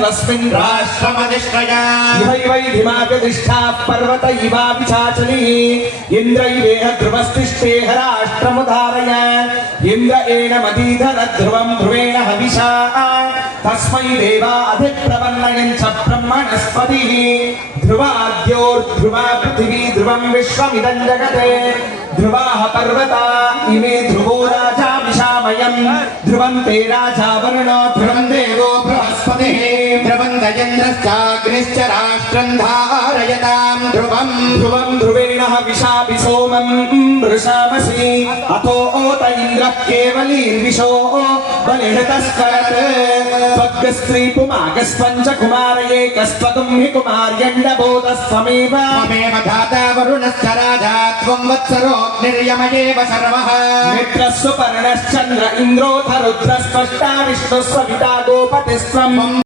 चन्द्रस्मिन् राष्ट्रमधिष्ठया इवैधिमाव्यधिष्ठा पर्वत इवाभिचाचली इन्द्रैवेह ध्रुवस्तिष्ठेह राष्ट्रमुधारय इन्द्र एनमदीधर ध्रुवं ध्रुवेण हविषा तस्मै देवा अधिप्रवन्नयन् च ब्रह्मणस्पतिः ध्रुवाद्योर्ध्रुवा पृथिवी ध्रुवं विश्वमिदं जगते ध्रुवाः पर्वता इमे ध्रुवो राजा विशामयम् ध्रुवं ते राजा वरुणो ध्रुवं देवो बृहस्पतिः ध्रुवं गजेन्द्रश्चाग्निश्च राष्ट्रं धारयतां ध्रुवं ध्रुवं ध्रुवेण हविषापि सोमं वृषामसि अथो ओत इन्द्रः केवलीर्विशो बलिहृतस्करत् त्वग्स्त्री पुमागस्त्वञ्च कुमारये कस्त्वगुं हि कुमार्यण्डबोधस्त्वमेव त्वमेव धाता वरुणश्च राजा त्वं वत्सरोऽग्निर्यमयेव सर्वः मित्रस्सु पर्णश्चन्द्र इन्द्रोऽथ रुद्रस्त्वष्टा विष्णुः सविता गोपतिस्त्वम्